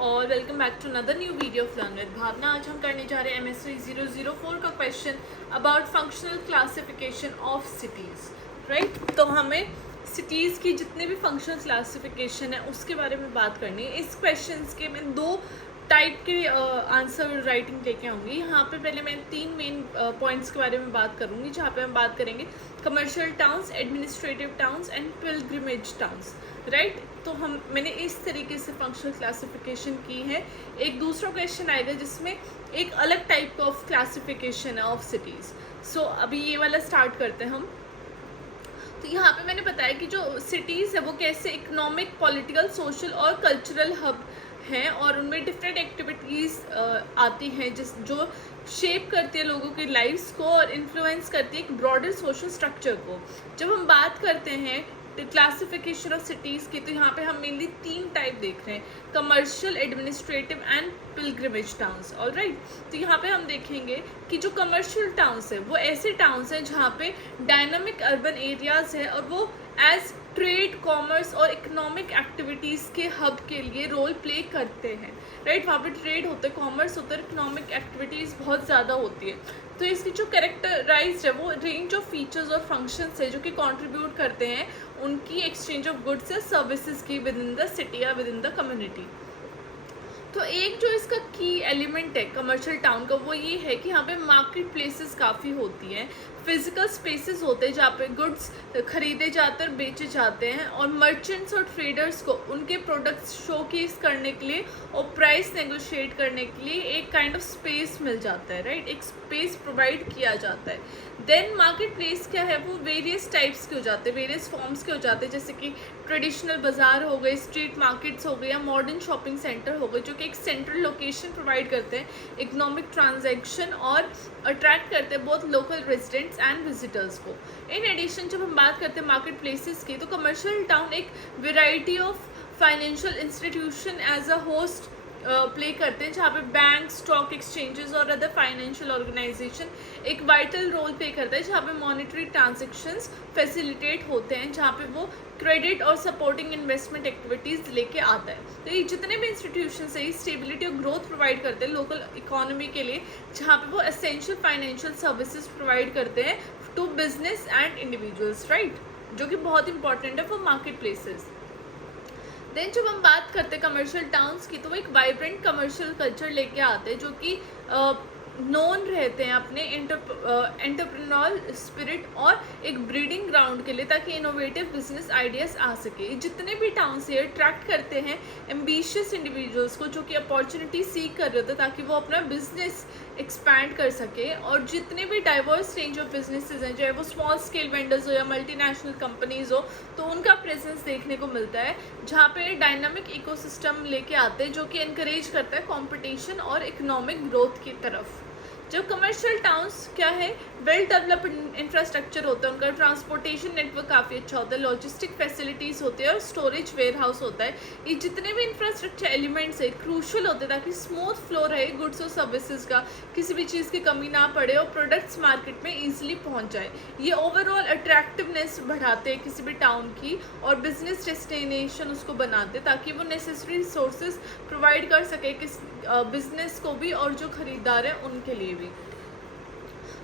All, welcome back to another new video of learn with Bhavna. आज हम करने जा रहे हैं MS 004 का question about functional classification of cities. Right, तो हमें सिटीज़ की जितने भी फंक्शनल क्लासिफिकेशन है उसके बारे में बात करनी है। इस क्वेश्चन के मैं दो टाइप के आंसर राइटिंग लेके आऊँगी। यहाँ पे पहले मैं तीन मेन पॉइंट्स के बारे में बात करूँगी, जहाँ पे हम बात करेंगे commercial towns, administrative towns and pilgrimage towns. Right, तो मैंने इस तरीके से फंक्शनल क्लासिफिकेशन की है। एक दूसरा क्वेश्चन आएगा जिसमें एक अलग टाइप का ऑफ क्लासिफिकेशन है ऑफ सिटीज़। सो अभी ये वाला स्टार्ट करते हैं हम। तो यहाँ पे मैंने बताया कि जो सिटीज़ है वो कैसे इकोनॉमिक, पॉलिटिकल, सोशल और कल्चरल हब हैं और उनमें डिफरेंट एक्टिविटीज़ आती हैं जो शेप करती है लोगों की लाइफ्स को और इन्फ्लुएंस करती है एक ब्रॉडर सोशल स्ट्रक्चर को। जब हम बात करते हैं क्लासिफिकेशन ऑफ सिटीज़ की, तो यहाँ पे हम मेनली तीन टाइप देख रहे हैं, commercial, administrative and pilgrimage towns. Alright, तो यहाँ पे हम देखेंगे कि जो कमर्शियल टाउन्स है वो ऐसे टाउन्स हैं जहाँ पे डायनामिक अर्बन एरियाज़ है और वो एज ट्रेड, कॉमर्स और इकोनॉमिक एक्टिविटीज़ के हब के लिए रोल प्ले करते हैं। राइट, वहाँ पे ट्रेड होता है, कॉमर्स होता है, इकोनॉमिक एक्टिविटीज़ बहुत ज़्यादा होती है। तो इसकी जो कैरेक्टराइज है वो रेंज ऑफ फीचर्स और फंक्शंस है जो कि कंट्रीब्यूट करते हैं उनकी एक्सचेंज ऑफ गुड्स या सर्विसेज की विद इन द सिटी या विद इन द कम्युनिटी। तो एक जो इसका की एलिमेंट है कमर्शियल टाउन का वो ये है कि यहाँ पे मार्केट प्लेसेस काफ़ी होती हैं, फिजिकल स्पेसेस होते हैं जहाँ पे गुड्स खरीदे जाते हैं और बेचे जाते हैं, और मर्चेंट्स और ट्रेडर्स को उनके प्रोडक्ट्स शोकेस करने के लिए और प्राइस नेगोशिएट करने के लिए एक काइंड ऑफ स्पेस मिल जाता है। राइट, एक स्पेस प्रोवाइड किया जाता है। देन मार्केट प्लेस क्या है, वो वेरियस टाइप्स के हो जाते हैं, वेरियस फॉर्म्स के हो जाते हैं, जैसे कि ट्रेडिशनल बाज़ार हो गए, स्ट्रीट मार्केट्स हो गए या मॉडर्न शॉपिंग सेंटर हो गए, जो कि एक सेंट्रल लोकेशन प्रोवाइड करते हैं इकोनॉमिक ट्रांजैक्शन और अट्रैक्ट करते हैं both local residents and visitors को। इन एडिशन जब हम बात करते हैं मार्केट प्लेसेस की, तो कमर्शियल टाउन एक variety of financial institution as a host play करते हैं, जहाँ पे बैंक, स्टॉक एक्सचेंजेस और अदर फाइनेंशियल ऑर्गेनाइजेशन एक वाइटल रोल प्ले करता है, जहाँ पे मॉनेटरी ट्रांजेक्शंस फैसिलिटेट होते हैं, जहाँ पे वो क्रेडिट और सपोर्टिंग इन्वेस्टमेंट एक्टिविटीज़ लेके आता है। तो ये जितने भी इंस्टीट्यूशंस है स्टेबिलिटी और ग्रोथ प्रोवाइड करते हैं लोकल इकोनॉमी के लिए, जहाँ पे वो एसेंशियल फाइनेंशियल सर्विसेज प्रोवाइड करते हैं to business and individuals. Right, जो कि बहुत इंपॉर्टेंट है फॉर मार्केट प्लेसेस। देन जब हम बात करते हैं कमर्शियल टाउन्स की, तो वो एक वाइब्रेंट कमर्शियल कल्चर लेके आते हैं जो कि नोन रहते हैं अपने एंटरप्रेन्योरल स्पिरिट और एक ब्रीडिंग ग्राउंड के लिए, ताकि इनोवेटिव बिजनेस आइडियाज़ आ सके। जितने भी टाउन्स ये अट्रैक्ट करते हैं एम्बिशियस इंडिविजुअल्स को जो कि अपॉर्चुनिटी सीख कर रहे थे ताकि वो अपना बिजनेस एक्सपैंड कर सके, और जितने भी डाइवर्स रेंज ऑफ बिजनेसेस हैं, चाहे वो स्मॉल स्केल वेंडर्स हो या मल्टीनेशनल कंपनीज हो, तो उनका प्रेजेंस देखने को मिलता है, जहाँ पे डायनामिक इकोसिस्टम लेके आते हैं जो कि इनकरेज करता है कंपटीशन और इकोनॉमिक ग्रोथ की तरफ। जब कमर्शियल टाउन्स क्या है, वेल डेवलप्ड इंफ्रास्ट्रक्चर होता है, उनका ट्रांसपोर्टेशन नेटवर्क काफ़ी अच्छा होता है, लॉजिस्टिक फैसिलिटीज़ होती है और स्टोरेज वेयर हाउस होता है। ये जितने भी इंफ्रास्ट्रक्चर एलिमेंट्स है क्रूशल होते हैं ताकि स्मूथ फ्लो रहे गुड्स और सर्विसेज का, किसी भी चीज़ की कमी ना पड़े और प्रोडक्ट्स मार्केट में ईजिली पहुँच जाए। ये ओवरऑल अट्रैक्टिवनेस बढ़ाते हैं किसी भी टाउन की और बिजनेस डेस्टिनेशन उसको बनाते हैं ताकि वो नेसेसरी रिसोर्सेज प्रोवाइड कर सके किस बिजनेस को भी और जो खरीदार हैं उनके लिए भी।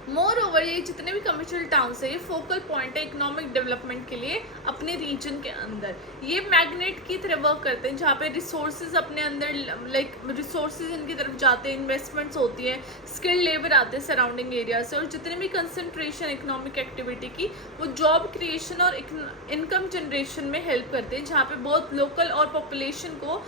मोर ओवर ये जितने भी कमर्शियल टाउन्स है ये फोकल पॉइंट है इकोनॉमिक डेवलपमेंट के लिए अपने रीजन के अंदर। ये मैग्नेट की तरह वर्क करते हैं, जहाँ पे रिसोर्सेज अपने अंदर रिसोर्सेज इनकी तरफ जाते हैं, इन्वेस्टमेंट्स होती है, स्किल्ड लेबर आते हैं सराउंडिंग एरिया से, और जितने भी कंसंट्रेशन इकोनॉमिक एक्टिविटी की वो जॉब क्रिएशन और इनकम जनरेशन में हेल्प करते हैं, जहाँ पे बहुत लोकल और पॉपुलेशन को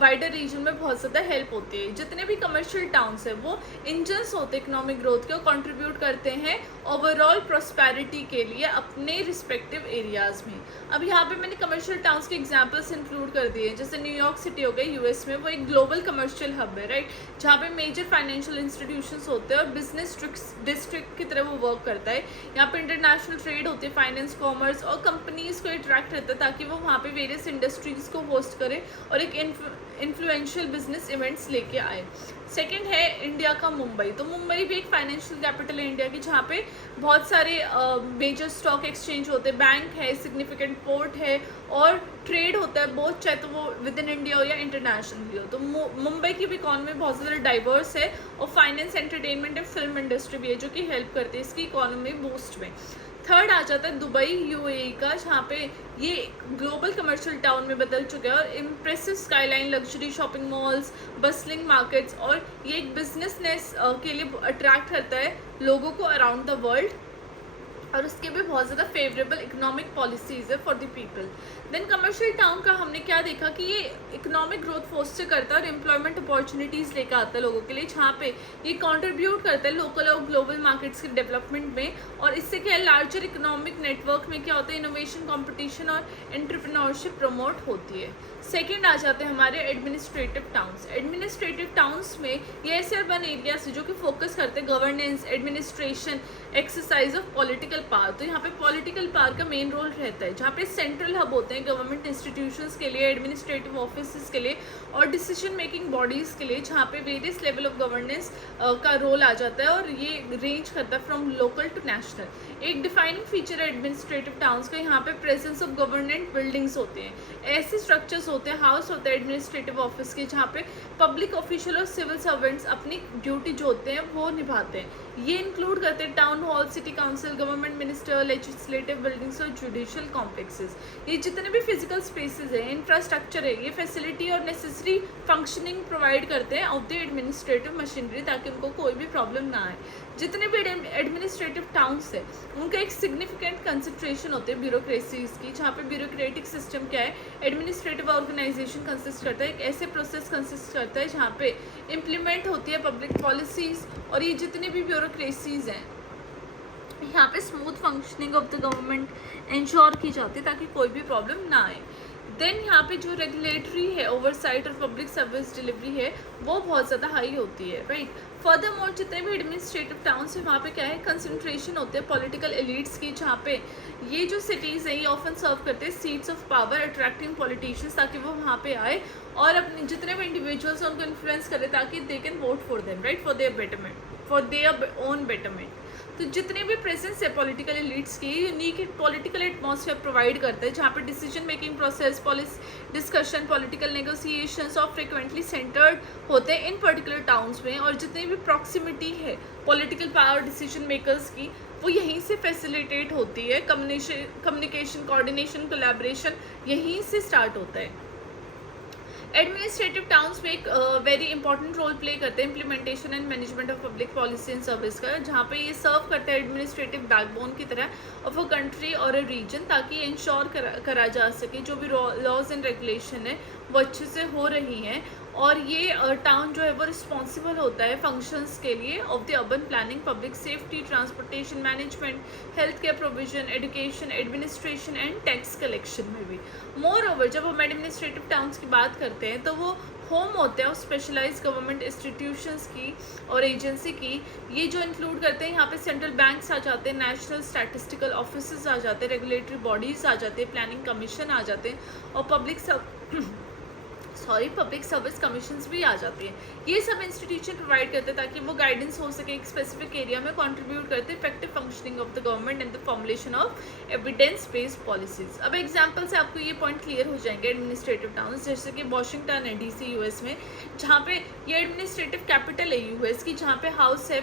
वाइडर रीजन में बहुत ज़्यादा हेल्प होती है। जितने भी कमर्शियल टाउन्स है वो इंजन्स होते हैं इकोनॉमिक ग्रोथ के और कंट्रीब्यूट करते हैं ओवरऑल प्रॉस्पेरिटी के लिए अपने रिस्पेक्टिव एरियाज़ में। अब यहाँ पे मैंने कमर्शियल टाउन्स के एग्जांपल्स इंक्लूड कर दिए, जैसे न्यूयॉर्क सिटी हो गई US में, वो एक ग्लोबल कमर्शियल हब है। राइट, जहाँ पे मेजर फाइनेंशियल इंस्टीट्यूशंस होते हैं और बिजनेस डिस्ट्रिक्ट की तरह वो वर्क करता है। यहाँ पे इंटरनेशनल ट्रेड होती है, फाइनेंस, कॉमर्स और कंपनीज़ को अट्रैक्ट रहता है ताकि वो वहाँ पे वेरियस इंडस्ट्रीज़ को होस्ट करे और एक इन्फ्लुएंशियल बिजनेस इवेंट्स लेके आए। सेकंड है इंडिया का मुंबई। तो मुंबई भी एक फाइनेंशियल कैपिटल है इंडिया की, जहाँ पे बहुत सारे मेजर स्टॉक एक्सचेंज होते हैं, बैंक है, सिग्निफिकेंट पोर्ट है और ट्रेड होता है बहुत, चाहे तो वो विद इन इंडिया हो या इंटरनेशनली हो। तो मुंबई की भी इकॉनमी बहुत ज़्यादा डाइवर्स है और finance, entertainment and film industry भी है जो कि हेल्प करती है इसकी इकॉनमी बूस्ट में। थर्ड आ जाता है दुबई यूएई का, जहाँ पे ये ग्लोबल कमर्शियल टाउन में बदल चुका है और impressive skyline, luxury shopping malls, bustling markets, और ये एक बिजनेसनेस के लिए अट्रैक्ट करता है लोगों को अराउंड द वर्ल्ड, और उसके भी बहुत ज़्यादा फेवरेबल इकोनॉमिक पॉलिसीज़ है for the people. Then commercial town का हमने क्या देखा कि ये इकोनॉमिक ग्रोथ फोस्टर करता है और एम्प्लॉयमेंट अपॉर्चुनिटीज़ लेकर आता है लोगों के लिए, जहाँ पे ये कंट्रीब्यूट करता है लोकल और ग्लोबल मार्केट्स के डेवलपमेंट में। और इससे क्या है, लार्जर इकोनॉमिक नेटवर्क में क्या होता है, इनोवेशन, कंपटीशन और एंटरप्रेन्योरशिप प्रमोट होती है। सेकेंड आ जाते हैं हमारे एडमिनिस्ट्रेटिव टाउन्स। एडमिनिस्ट्रेटिव टाउन्स में ये ऐसे अर्बन एरियाज है जो कि फोकस करते हैं governance, administration, exercise of political power. तो यहाँ पे पॉलिटिकल पावर का मेन रोल रहता है, जहाँ पे सेंट्रल हब होते हैं गवर्नमेंट इंस्टीट्यूशंस के लिए, एडमिनिस्ट्रेटिव ऑफिस के लिए और डिसीजन मेकिंग बॉडीज़ के लिए, जहाँ पे वेरियस लेवल ऑफ गवर्नेंस का रोल आ जाता है और ये रेंज करता है फ्रॉम लोकल टू नेशनल। एक डिफाइनिंग फीचर है एडमिनिस्ट्रेटिव टाउन्स का, यहाँ पे प्रेजेंस ऑफ गवर्नमेंट बिल्डिंग्स होते हैं, ऐसे स्ट्रक्चर्स होते हैं, हाउस होता है एडमिनिस्ट्रेटिव ऑफिस के, जहाँ पे पब्लिक ऑफिशियल और सिविल सर्वेंट्स अपनी ड्यूटी जो होते हैं वो निभाते हैं। ये इंक्लूड करते हैं town hall, city council, government minister, legislative buildings और जुडिशियल कॉम्प्लेक्सेस। ये जितने भी फिजिकल स्पेसेस हैं, इंफ्रास्ट्रक्चर है, ये फैसिलिटी और नेसेसरी फंक्शनिंग प्रोवाइड करते हैं ऑफ द एडमिनिस्ट्रेटिव मशीनरी, ताकि उनको कोई भी प्रॉब्लम ना आए। जितने भी एडमिनिस्ट्रेटिव टाउन्स है उनका एक सिग्निफिकेंट कंसंट्रेशन होते हैं ब्यूरोक्रेसीज की, जहाँ पे ब्यूरोक्रेटिक सिस्टम क्या है, एडमिनिस्ट्रेटिव ऑर्गेनाइजेशन कंसिस्ट करता है, एक ऐसे प्रोसेस कंसिस्ट करता है जहाँ पे इम्प्लीमेंट होती है पब्लिक पॉलिसीज़, और ये जितने भी ब्यूरोक्रेसीज हैं यहाँ पे smooth functioning of the government ensure की जाती है ताकि कोई भी प्रॉब्लम ना आए। देन यहाँ पे जो रेगुलेटरी है, ओवरसाइट और पब्लिक सर्विस डिलीवरी है वो बहुत ज़्यादा हाई होती है, राइट। फर्दर मोर जितने भी एडमिनिस्ट्रेटिव टाउन्स है वहाँ पे क्या है, कंसंट्रेशन होते हैं पॉलिटिकल एलिट्स की, जहाँ पे ये जो सिटीज़ हैं ये ऑफन सर्व करते हैं seats of power, attracting politicians ताकि वो वहाँ पे आए और अपने जितने भी इंडिविजुअल्स हैं उनको इन्फ्लुएंस करें ताकि they can vote for them, right, for their betterment, for their own betterment. तो जितने भी प्रेजेंस है पॉलिटिकल एलिट्स की, यूनिक पॉलिटिकल एटमॉस्फेयर प्रोवाइड करता है, जहाँ पे decision making process, policy discussion, political negotiations और फ्रिक्वेंटली सेंटर्ड होते हैं इन पर्टिकुलर टाउन्स में। और जितनी भी प्रॉक्सिमिटी है पॉलिटिकल पावर डिसीजन मेकर्स की वो यहीं से फैसिलिटेट होती है, कम्युनिकेशन, कोऑर्डिनेशन, कोलैबोरेशन यहीं से स्टार्ट होता है। एडमिनिस्ट्रेटिव टाउन्स में एक वेरी इंपॉर्टेंट रोल प्ले करते हैं implementation and management of public policy and service का, जहाँ पे ये सर्व करता है एडमिनिस्ट्रेटिव बैकबोन की तरह ऑफ अ कंट्री और अ रीजन, ताकि इंश्योर करा जा सके जो भी लॉज एंड रेगुलेशन है वो अच्छे से हो रही हैं। और ये टाउन जो है वो रिस्पॉन्सिबल होता है फंक्शंस के लिए of the urban planning, public safety, transportation management, health care provision, education, administration and tax collection में भी। मोर ओवर जब हम एडमिनिस्ट्रेटिव टाउन्स की बात करते हैं तो वो होम होते हैं स्पेशलाइज्ड गवर्नमेंट इंस्टीट्यूशंस की और एजेंसी की। ये जो इंक्लूड करते हैं यहाँ पे सेंट्रल बैंक्स आ जाते हैं, नेशनल स्टैटिस्टिकल ऑफिस आ जाते हैं, रेगुलेटरी बॉडीज़ आ जाते हैं, प्लानिंग कमीशन आ जाते हैं और पब्लिक सर्विस कमीशंस भी आ जाती हैं। ये सब इंस्टीट्यूशन प्रोवाइड करते हैं ताकि वो गाइडेंस हो सके, एक स्पेसिफिक एरिया में कंट्रीब्यूट करते हैं effective functioning of the government and the formulation of evidence based policies. अब एग्जांपल से आपको ये पॉइंट क्लियर हो जाएंगे एडमिनिस्ट्रेटिव टाउन्स, जैसे कि वॉशिंगटन है DC US में, जहाँ पे ये एडमिनिस्ट्रेटिव कैपिटल है US की, जहाँ पे हाउस है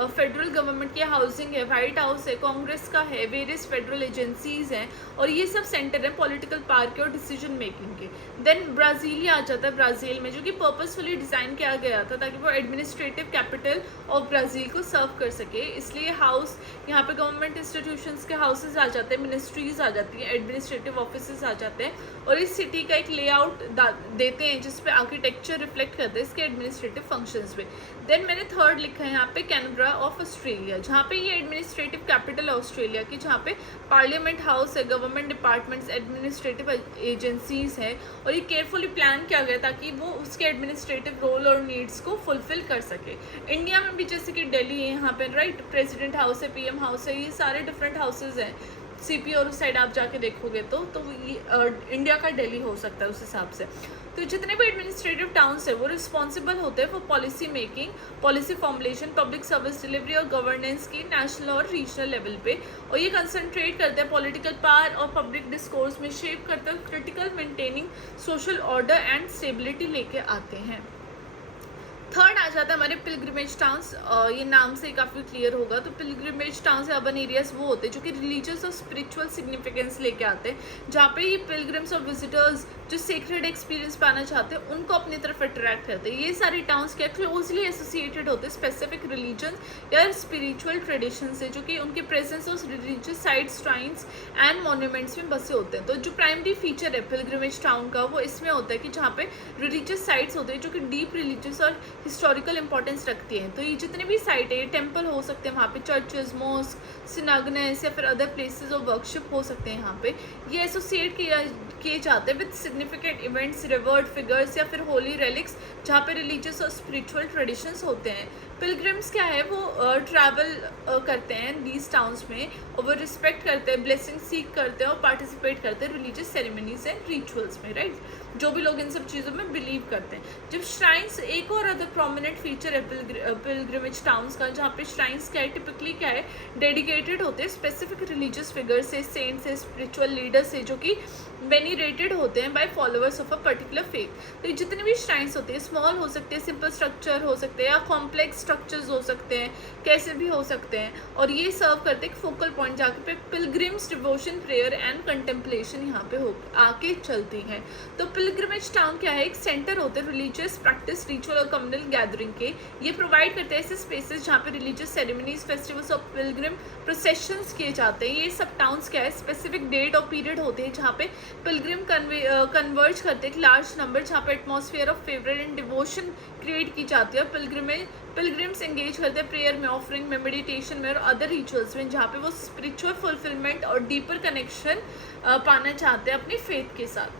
फेडरल गवर्नमेंट की, हाउसिंग है, वाइट हाउस है, कांग्रेस का है, वेरियस फेडरल एजेंसीज हैं और ये सब सेंटर है पॉलिटिकल पावर के और डिसीजन मेकिंग के। देन ब्राज़ीलिया आ जाता है ब्राज़ील में, जो कि पर्पसफुली डिज़ाइन किया गया था ताकि वो एडमिनिस्ट्रेटिव कैपिटल ऑफ ब्राज़ील को सर्व कर सके। इसलिए हाउस यहाँ पे गवर्नमेंट इंस्टीट्यूशंस के हाउसेज आ जाते हैं, मिनिस्ट्रीज आ जाती हैं, एडमिनिस्ट्रेटिव ऑफिस आ जाते हैं और इस सिटी का एक लेआउट देते हैं जिसपे आर्किटेक्चर रिफ्लेक्ट करते हैं इसके एडमिनिस्ट्रेटिव फंक्शंस पे। देन मैंने थर्ड लिखा है यहाँ पे कैनबरा ऑफ ऑस्ट्रेलिया, जहाँ पे ये एडमिनिस्ट्रेटिव कैपिटल है ऑस्ट्रेलिया की, जहाँ पे पार्लियामेंट हाउस है, गवर्नमेंट डिपार्टमेंट्स, एडमिनिस्ट्रेटिव एजेंसीज है और ये केयरफुली प्लान किया गया ताकि वो उसके एडमिनिस्ट्रेटिव रोल और नीड्स को फुलफिल कर सके। इंडिया में भी जैसे कि दिल्ली है यहाँ पे, राइट, प्रेसिडेंट हाउस है, PM हाउस है, ये सारे डिफरेंट हाउसेज हैं। CP और उस साइड आप जाके देखोगे तो ये इंडिया का दिल्ली हो सकता है उस हिसाब से। तो जितने भी एडमिनिस्ट्रेटिव टाउन्स है वो रिस्पॉन्सिबल होते हैं for policy making, policy formulation, public service delivery और गवर्नेंस की नेशनल और रीजनल लेवल पे, और ये कंसंट्रेट करते हैं पॉलिटिकल पावर और पब्लिक डिस्कोर्स में शेप करते हैं, critical maintaining social order and stability लेके आते हैं। थर्ड आ जाता है हमारे पिलग्रिमेज टाउन्स। ये नाम से काफ़ी क्लियर होगा। तो पिलग्रिमेज टाउन्स या अर्बन एरियाज वो होते हैं जो कि रिलीजियस और स्पिरिचुअल सिग्निफिकेंस लेके आते हैं, जहाँ पे ये पिलग्रिम्स और विजिटर्स जो सेक्रेड एक्सपीरियंस पाना चाहते हैं उनको अपनी तरफ अट्रैक्ट करते हैं। ये सारे टाउन्स क्या क्लोजली एसोसिएटेड होते हैं स्पेसिफिक रिलीजन या स्पिरिचुअल ट्रेडिशन से, जो कि उनके प्रेजेंस और religious site, shrines and monuments में बसे होते हैं। तो जो प्राइमरी फीचर है पिलग्रिमेज टाउन का वो इसमें होता है कि जहाँ पे रिलीजियस साइट्स होते हैं जो कि डीप रिलीजियस और हिस्टोरिकल इंपॉर्टेंस रखती हैं। तो ये जितने भी साइट है, ये टेम्पल हो सकते हैं वहाँ पे, चर्चेस, मॉस्क, सिनागनेस या फिर अदर प्लेसेस ऑफ वर्शिप हो सकते हैं यहाँ पे। ये एसोसिएट किए जाते हैं with significant events, revered figures या फिर होली रेलिक्स, जहाँ पे रिलीजियस और स्पिरिचुअल ट्रेडिशंस होते हैं। पिलग्रिम्स क्या है वो ट्रैवल करते हैं दीज टाउन्स में, और वो रिस्पेक्ट करते हैं, ब्लेसिंग सीख करते हैं और पार्टिसिपेट करते हैं रिलीजियस सेरेमनीज एंड रिचुअल्स में, राइट, जो भी लोग इन सब चीज़ों में बिलीव करते हैं। जब श्राइन्स, एक और अदर प्रोमिनेंट फीचर है पिलग्रिमेज टाउन्स का, जहाँ पे श्राइन्स क्या है, टिपिकली क्या है, डेडिकेटेड होते हैं स्पेसिफिक रिलीजियस फिगर से, सेंट से, स्पिरिचुअल लीडर से, जो कि वेनिरेटेड होते हैं by followers of a particular faith. तो ये जितने भी श्राइन्स होते हैं, स्मॉल हो सकते हैं, सिंपल स्ट्रक्चर हो सकते हैं या कॉम्प्लेक्स स्ट्रक्चर्स हो सकते हैं, कैसे भी हो सकते हैं, और ये सर्व करते हैं एक फोकल पॉइंट जहाँ पे pilgrims devotion, prayer and contemplation यहाँ पे हो आके चलती हैं। तो पिलग्रिमेज टाउन क्या है, एक सेंटर होते हैं रिलीजियस प्रैक्टिस, रिचुअल और कम्युनल गैदरिंग के। ये प्रोवाइड करते हैं ऐसे स्पेसेस जहाँ पे रिलीजियस सेरेमनीज, फेस्टिवल्स और पिलग्रिम प्रोसेशंस किए जाते हैं। ये सब टाउन्स क्या है, स्पेसिफिक डेट और पीरियड होते हैं जहाँ पे पिलग्रिम कन्वर्ज करते हैं एक लार्ज नंबर, जहाँ पे atmosphere of favourite and devotion create की जाती है। पिलग्रिम्स एंगेज करते हैं प्रेयर में, ऑफरिंग में, मेडिटेशन में और अदर रिचुअल्स में, जहाँ पे वो स्पिरिचुअल फुलफिलमेंट और डीपर कनेक्शन पाना चाहते हैं अपनी फेथ के साथ।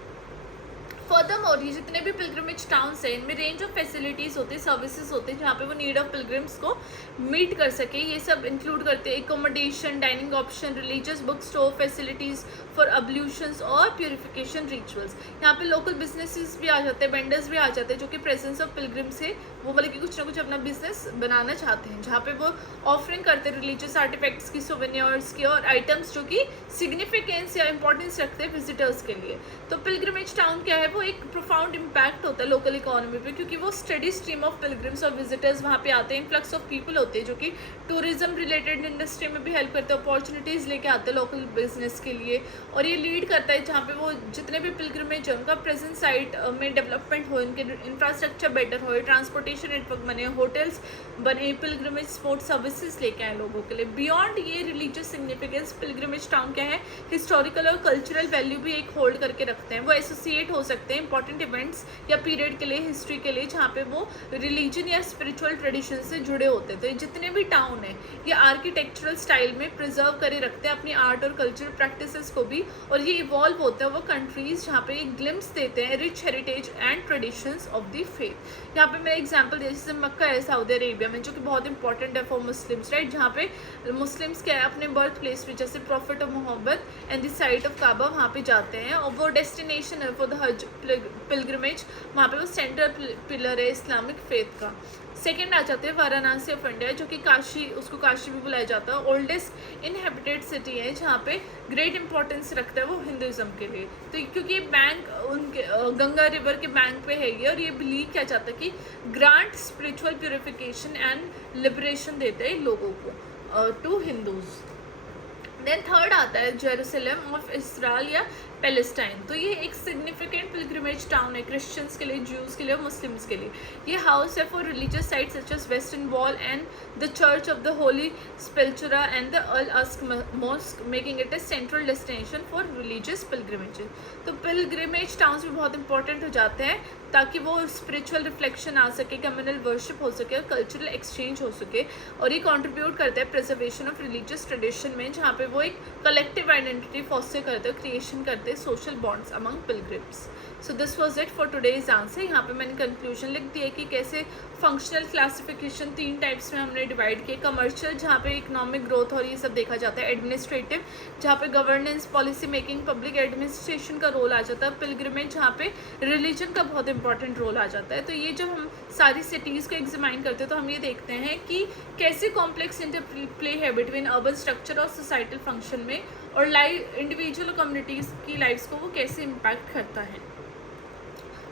फर्दरमोर ये जितने भी पिलग्रिमेज टाउन्स हैं इनमें रेंज ऑफ फैसिलिटीज़ होते हैं, सर्विसेज होते हैं जहाँ पे वो नीड ऑफ पिलग्रिम्स को मीट कर सके। ये सब इंक्लूड करते हैं accommodation, dining option, religious book store facilities for ablutions और प्योरिफिकेशन रिचुअल्स। यहाँ पे लोकल बिजनेसेस भी आ जाते हैं, वेंडर्स भी आ जाते हैं जो कि प्रेजेंस ऑफ पिलग्रिम से वो मतलब कि कुछ ना कुछ अपना बिजनेस बनाना चाहते हैं, जहाँ पे वो ऑफरिंग करते हैं रिलीजियस आर्टिफैक्ट्स की, सोवेनियर्स की और आइटम्स जो कि सिग्निफिकेंस या इंपॉर्टेंस रखते हैं विजिटर्स के लिए। तो पिलग्रिमेज टाउन क्या है, वो एक प्रोफाउंड इम्पैक्ट होता है लोकल इकोनॉमी पे, क्योंकि वो स्टडी स्ट्रीम ऑफ पिलग्रिम्स और विजिटर्स वहाँ पे आते हैं, इन्फ्लक्स ऑफ पीपल होते हैं जो कि टूरिज्म रिलेटेड इंडस्ट्री में भी हेल्प करते हैं, अपॉर्चुनिटीज़ लेके आते हैं लोकल बिजनेस के लिए। और ये लीड करता है जहाँ पे वो जितने भी पिलग्रिमेज है उनका प्रेजेंट साइट में डेवलपमेंट हो, इनके इंफ्रास्ट्रक्चर बेटर हो, ट्रांसपोर्टेशन नेटवर्क बने, होटल्स बने, पिलग्रिमेज स्पोर्ट्स सर्विसेज लेके आए लोगों के लिए। बियॉन्ड ये रिलीजियस सिग्निफिकेंस, पिलग्रिमेज टाउन क्या है, हिस्टोरिकल और कल्चरल वैल्यू भी एक होल्ड करके रखते हैं। वो एसोसिएट हो सकते हैं इंपॉर्टेंट इवेंट्स या पीरियड के लिए, हिस्ट्री के लिए, जहाँ पे वो रिलीजन या स्पिरिचुअल ट्रेडिशन से जुड़े होते हैं। तो ये जितने भी टाउन है ये आर्किटेक्चरल स्टाइल में प्रिजर्व करे रखते हैं अपनी आर्ट और कल्चरल प्रैक्टिसेस को भी, और ये इवॉल्व होते हैं वो कंट्रीज जहाँ पे एक ग्लिम्स देते हैं rich heritage and traditions of the faith. यहाँ पे मैं एग्जांपल दे, जैसे मक्का है सऊदी अरेबिया में जो कि बहुत इंपॉर्टेंट है फॉर मुस्लिम्स, राइट, जहाँ पे मुस्लिम्स क्या है अपने बर्थ प्लेस पे जैसे प्रॉफिट ऑफ मोहब्बत एंड द साइट ऑफ काबा वहाँ पे जाते हैं, और वो डेस्टिनेशन है फॉर द हज पिलग्रिमेज, वहाँ पे वो सेंट्रल पिलर है इस्लामिक फेथ का। सेकेंड आ जाते हैं वाराणसी ऑफ इंडिया, जो कि काशी, उसको काशी भी बुलाया जाता है, ओल्डेस्ट इनहेबिटेड सिटी है जहाँ पे ग्रेट इंपॉर्टेंस रखता है वो हिंदुज़म के लिए। तो क्योंकि ये बैंक उनके गंगा रिवर के बैंक पे है ये, और ये बिलीव किया जाता है कि grant spiritual purification and liberation देते हैं लोगों को टू हिंदूज। देन थर्ड आता है जेरूसलम ऑफ इसराइल या पैलेस्टाइन। तो ये एक सिग्निफिकेंट पिलग्रिमेज टाउन है क्रिश्चियंस के लिए, ज्यूज़ के लिए और मुस्लिम्स के लिए। ये हाउस है for religious sites such as Western Wall and the Church of the Holy Sepulchre and the Al अस्क Mosque, making it a central destination for religious pilgrimages. तो पिलग्रिमेज टाउन्स भी बहुत इंपॉर्टेंट हो जाते हैं ताकि वो स्पिरिचुअल रिफ्लेक्शन आ सके, कम्युनल वर्शिप हो सके, कल्चरल एक्सचेंज हो सके, और ये कंट्रीब्यूट करते हैं प्रिजर्वेशन ऑफ रिलीजियस ट्रेडिशन में, जहाँ पे वो एक कलेक्टिव आइडेंटिटी फॉस्टर करते हैं, क्रिएशन करते हैं social bonds among pilgrims. So this was it for today's answer. यहाँ पे मैंने कंक्लूजन लिख दिया कि कैसे फंक्शनल क्लासिफिकेशन 3 टाइप्स में हमने डिवाइड किए। कमर्शियल, जहाँ पे इकोनॉमिक ग्रोथ और ये सब देखा जाता है। एडमिनिस्ट्रेटिव, जहाँ पे governance, policy making, public administration का रोल आ जाता है। पिलग्रिमेज, जहाँ पे रिलीजन का बहुत इंपॉर्टेंट रोल आ जाता है। तो ये जब हम सारी सिटीज़ को एग्जामाइन करते हैं तो हम ये देखते हैं कि कैसे कॉम्प्लेक्स इंटरप्ले है बिटवीन अर्बन स्ट्रक्चर और सोसाइटल फंक्शन में, और लाइव इंडिविजुअल और कम्युनिटीज़ की लाइफ्स को वो कैसे इम्पैक्ट करता है।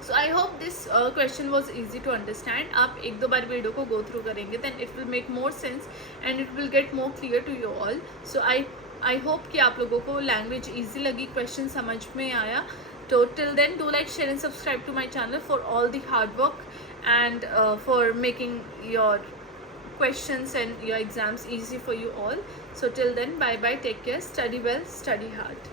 So I hope this question was easy to understand. आप 1-2 बार वीडियो को गो थ्रू करेंगे then it will make more sense and it will get more clear to you all. So I hope कि आप लोगों को लैंग्वेज ईजी लगी, question समझ में आया। तो till then, do like, share and subscribe to my channel for all the hard work and for making your questions and your exams easy for you all. So till then, bye bye, take care, study well, study hard.